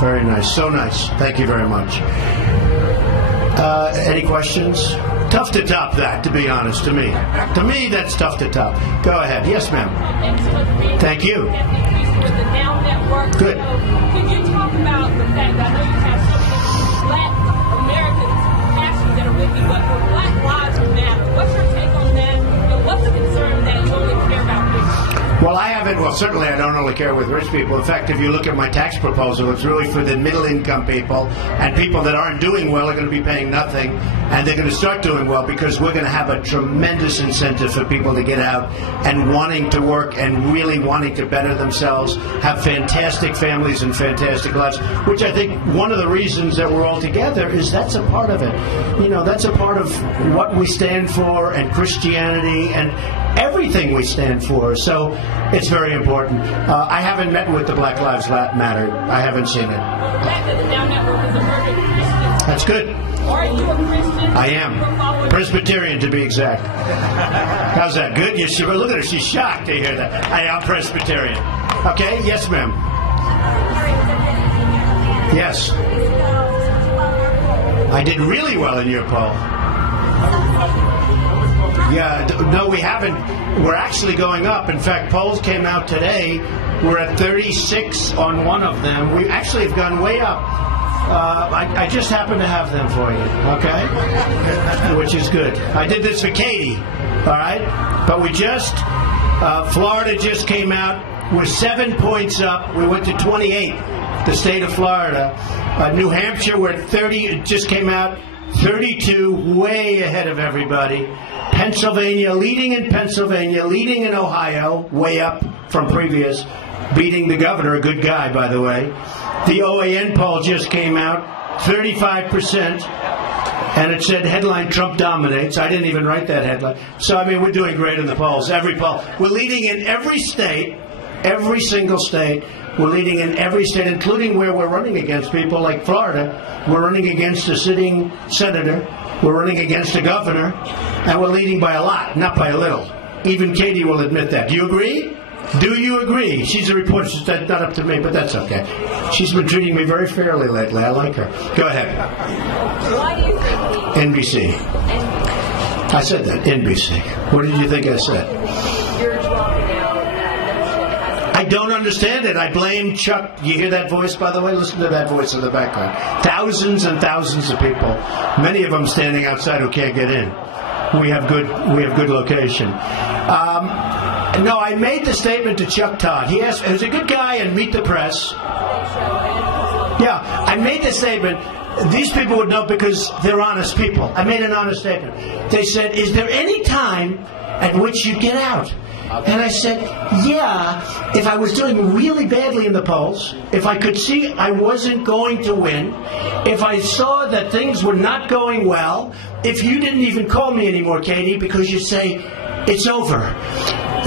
Very nice. So nice. Thank you very much. Any questions? Tough to top that, to be honest, to me. To me, that's tough to top. Go ahead. Yes, ma'am. Thank you. Good. Can you talk about the fact that I know you have so many Black Americans pastors that are with you, but for Black Lives Matter, what's your take on that? And what's the concern that you only care about rich? Well, certainly I don't only care with rich people. In fact, if you look at my tax proposal, it's really for the middle-income people, and people that aren't doing well are going to be paying nothing, and they're going to start doing well because we're going to have a tremendous incentive for people to get out and wanting to work and really wanting to better themselves, have fantastic families and fantastic lives, which I think one of the reasons that we're all together is that's a part of it. You know, that's a part of what we stand for and Christianity and everything we stand for. So it's very important. I haven't met with the Black Lives Matter. I haven't seen it. That's good. Are you a Christian? I am. Presbyterian, to be exact. How's that? Good? Look at her. She's shocked to hear that. I'm Presbyterian. Okay? Yes, ma'am. Yes. I did really well in your poll. Yeah, no, we haven't. We're actually going up. In fact, polls came out today. We're at 36 on one of them. We actually have gone way up. I just happen to have them for you, okay? Which is good. I did this for Katie, all right? But we just, Florida just came out. We're 7 points up. We went to 28, the state of Florida. New Hampshire, we're at 30. It just came out. 32, way ahead of everybody. Pennsylvania, leading in Ohio, way up from previous, beating the governor, a good guy, by the way. The OAN poll just came out, 35%, and it said headline, Trump dominates. I didn't even write that headline. So, I mean, we're doing great in the polls, every poll. We're leading in every state, every single state. We're leading in every state, including where we're running against people like Florida. We're running against a sitting senator. We're running against a governor. And we're leading by a lot, not by a little. Even Katie will admit that. Do you agree? Do you agree? She's a reporter. She's not up to me, but that's okay. She's been treating me very fairly lately. I like her. Go ahead. Why do you think NBC. I said that. NBC. What did you think I said? you're dropping out? I don't understand it. I blame Chuck. You hear that voice, by the way? Listen to that voice in the background. Thousands and thousands of people, many of them standing outside who can't get in. We have good location. No, I made the statement to Chuck Todd. He asked, who's a good guy and Meet the Press. Yeah, I made the statement. These people would know because they're honest people. I made an honest statement. They said, is there any time at which you get out? And I said, yeah, if I was doing really badly in the polls, if I could see I wasn't going to win, if I saw that things were not going well, if you didn't even call me anymore, Katie, because you say, it's over.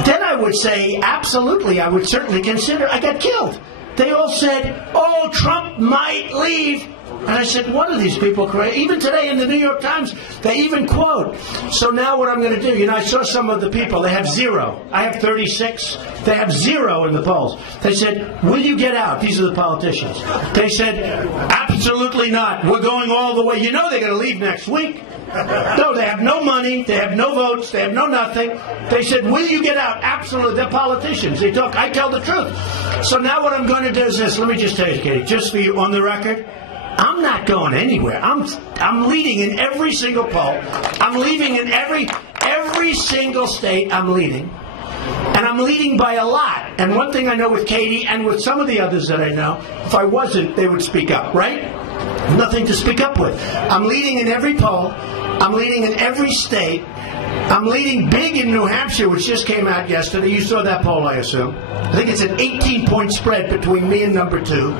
Then I would say, absolutely, I would certainly consider, I got killed. They all said, oh, Trump might leave. And I said, what are these people crazy? Even today in the New York Times, they even quote. So now what I'm going to do, I saw some of the people, they have 0. I have 36. They have 0 in the polls. They said, will you get out? These are the politicians. They said, absolutely not. We're going all the way. You know they're going to leave next week. No, they have no money. They have no votes. They have no nothing. They said, will you get out? Absolutely. They're politicians. They talk. I tell the truth. So now what I'm going to do is this. Let me just tell you, Katie, just for you on the record, I'm not going anywhere. I'm leading in every single poll. I'm leading in every single state. I'm leading. And I'm leading by a lot. And one thing I know with Katie and with some of the others that I know, if I wasn't, they would speak up, right? Nothing to speak up with. I'm leading in every poll. I'm leading in every state. I'm leading big in New Hampshire, which just came out yesterday. You saw that poll, I assume. I think it's an 18-point spread between me and number 2.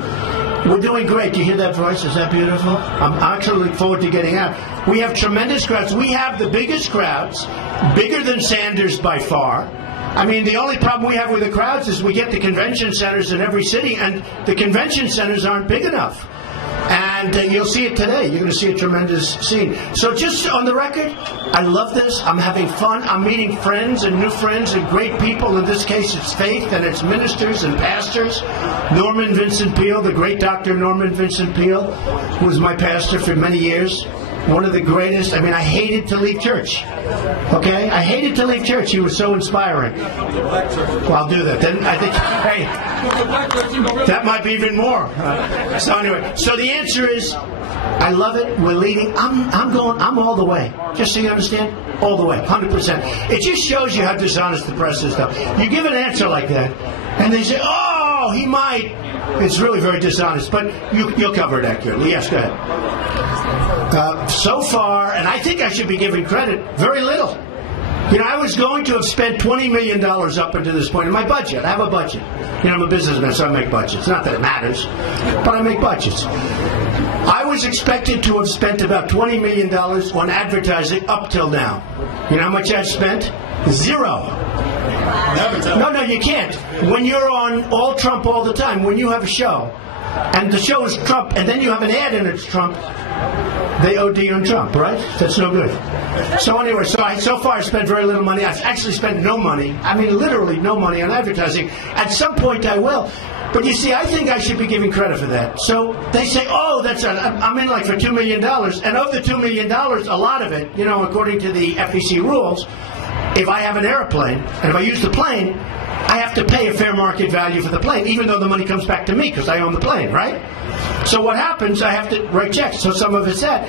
We're doing great. Do you hear that voice? Is that beautiful? I'm actually looking forward to getting out. We have tremendous crowds. We have the biggest crowds, bigger than Sanders by far. I mean, the only problem we have with the crowds is we get the convention centers in every city, and the convention centers aren't big enough. And And you'll see it today. You're going to see a tremendous scene. So just on the record, I love this. I'm having fun. I'm meeting friends and new friends and great people. In this case, it's faith and it's ministers and pastors. Norman Vincent Peale, the great Dr. Norman Vincent Peale, who was my pastor for many years. One of the greatest. I mean, I hated to leave church. Okay? I hated to leave church. He was so inspiring. Well, I'll do that. Then I think, hey, that might be even more. So anyway, so the answer is, I love it. We're leading. I'm all the way. Just so you understand, all the way, 100%. It just shows you how dishonest the press is, though. You give an answer like that, and they say, oh, he might. It's really very dishonest, but you'll cover it accurately. Yes, go ahead. So far, and I think I should be giving credit, very little. You know, I was going to have spent $20 million up until this point in my budget. I have a budget. You know, I'm a businessman, so I make budgets. Not that it matters, but I make budgets. I was expected to have spent about $20 million on advertising up till now. You know how much I've spent? Zero. No, you can't. When you're on all Trump all the time, when you have a show, and the show is Trump, and then you have an ad and it's Trump, they OD on Trump, right? That's no good. So anyway, so far I spent very little money. I've actually spent no money. I mean, literally no money on advertising. At some point I will. But you see, I think I should be giving credit for that. So they say, oh, I'm in like for $2 million. And of the $2 million, a lot of it, you know, according to the FEC rules, if I have an airplane, and if I use the plane, I have to pay a fair market value for the plane, even though the money comes back to me because I own the plane, right? So what happens, I have to write checks. So some of it's that.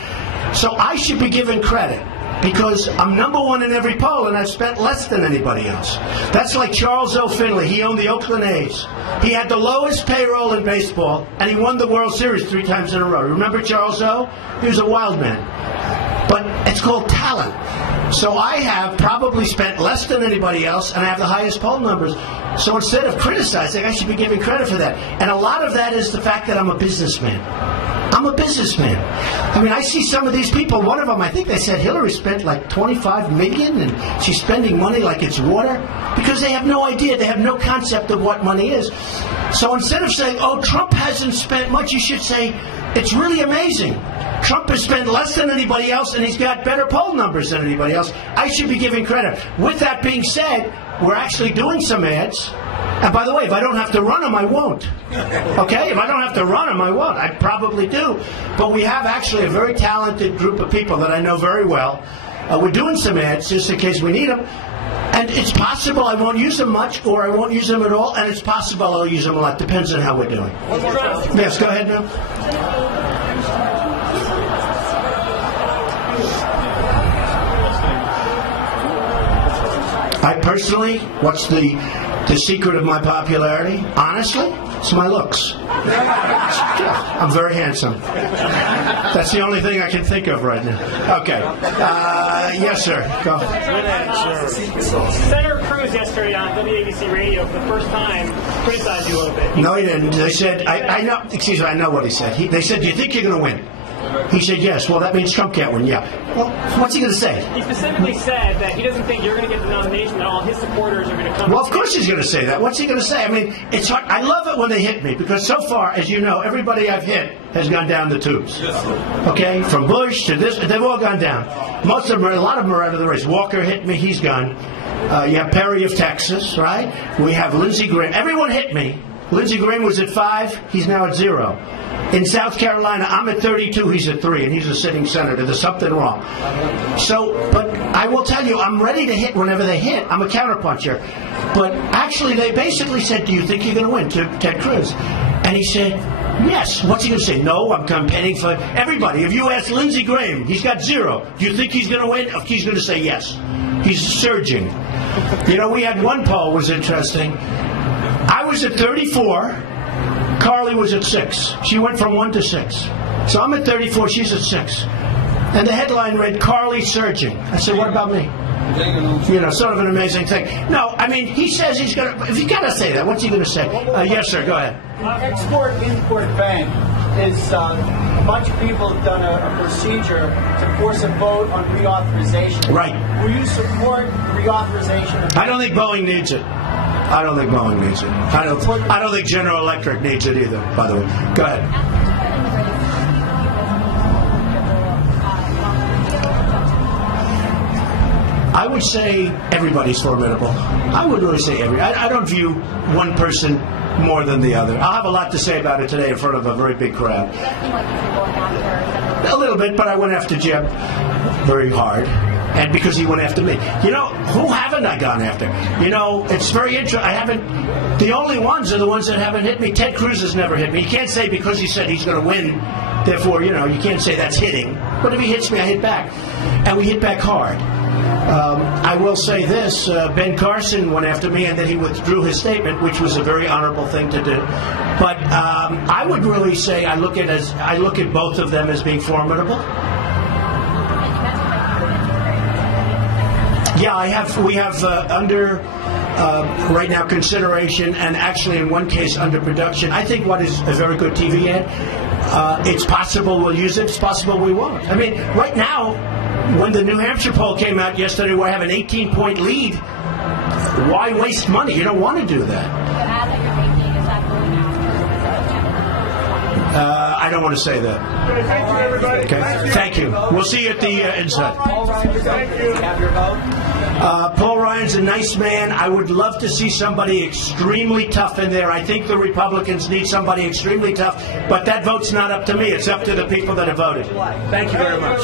So I should be given credit because I'm number one in every poll and I've spent less than anybody else. That's like Charles O. Finley. He owned the Oakland A's. He had the lowest payroll in baseball and he won the World Series 3 times in a row. Remember Charles O.? He was a wild man. But it's called talent. So I have probably spent less than anybody else, and I have the highest poll numbers. So instead of criticizing, I should be giving credit for that. And a lot of that is the fact that I'm a businessman. I'm a businessman. I mean, I see some of these people. One of them, I think they said Hillary spent like $25 million, and she's spending money like it's water because they have no idea. They have no concept of what money is. So instead of saying, oh, Trump hasn't spent much, you should say, it's really amazing. Trump has spent less than anybody else, and he's got better poll numbers than anybody else. I should be giving credit. With that being said, we're actually doing some ads. And by the way, if I don't have to run them, I won't. Okay? If I don't have to run them, I won't. I probably do. But we have actually a very talented group of people that I know very well. We're doing some ads just in case we need them. And it's possible I won't use them much, or I won't use them at all, and it's possible I'll use them a lot. Depends on how we're doing. Yes, go ahead now. I personally, what's the secret of my popularity? Honestly, it's my looks. I'm very handsome. That's the only thing I can think of right now. Okay. Yes, sir. Go. Good answer. Senator Cruz yesterday on WABC radio for the first time criticized you a little bit. No, he didn't. They said, I know. Excuse me, I know what he said. They said, do you think you're going to win? He said, yes. Well, that means Trump can't win. Yeah. Well, what's he going to say? He specifically said that he doesn't think you're going to get the nomination, that all his supporters are going to come. Well, of course he's going to say that. What's he going to say? I mean, it's hard. I love it when they hit me because so far, as you know, everybody I've hit has gone down the tubes. Okay? From Bush to this, they've all gone down. Most of them, a lot of them are out of the race. Walker hit me. He's gone. You have Perry of Texas, right? We have Lindsey Graham. Everyone hit me. Lindsey Graham was at 5. He's now at 0. In South Carolina, I'm at 32, he's at 3, and he's a sitting senator. There's something wrong. So, but I will tell you, I'm ready to hit whenever they hit. I'm a counterpuncher. But actually, they basically said, do you think you're going to win, to Ted Cruz? And he said, yes. What's he going to say? No, I'm campaigning for everybody. If you ask Lindsey Graham, he's got 0. Do you think he's going to win? He's going to say yes. He's surging. You know, we had one poll was interesting. I was at 34. Carly was at 6. She went from 1 to 6. So I'm at 34, she's at 6. And the headline read, Carly surging. I said, what about me? You know, sort of an amazing thing. No, I mean, he says he's going to, if you got to say that, what's he going to say? Yes, sir, go ahead. Export-Import Bank is, a bunch of people have done a procedure to force a vote on reauthorization. Right. Will you support reauthorization? I don't think Boeing needs it. I don't think Boeing needs it. I don't think General Electric needs it either, by the way. Go ahead. would say everybody's formidable. I would really say I don't view one person more than the other. I'll have a lot to say about it today in front of a very big crowd. A little bit, but I went after Jeb very hard. And because he went after me. You know, who haven't I gone after? You know, it's very interesting. I haven't. The only ones are the ones that haven't hit me. Ted Cruz has never hit me. You can't say because he said he's going to win, therefore, you know, you can't say that's hitting. But if he hits me, I hit back. And we hit back hard. I will say this, Ben Carson went after me and then he withdrew his statement, which was a very honorable thing to do. But I would really say I look at both of them as being formidable. Yeah, we have under right now consideration, and actually in one case under production. I think what is a very good TV ad. It's possible we'll use it. It's possible we won't. I mean, right now, when the New Hampshire poll came out yesterday, we have an 18-point lead. Why waste money? You don't want to do that. I don't want to say that. Thank you, everybody. Okay. Thank you. We'll see you at the inside. Thank you. Paul Ryan's a nice man. I would love to see somebody extremely tough in there. I think the Republicans need somebody extremely tough, but that vote's not up to me. It's up to the people that have voted. Thank you very much.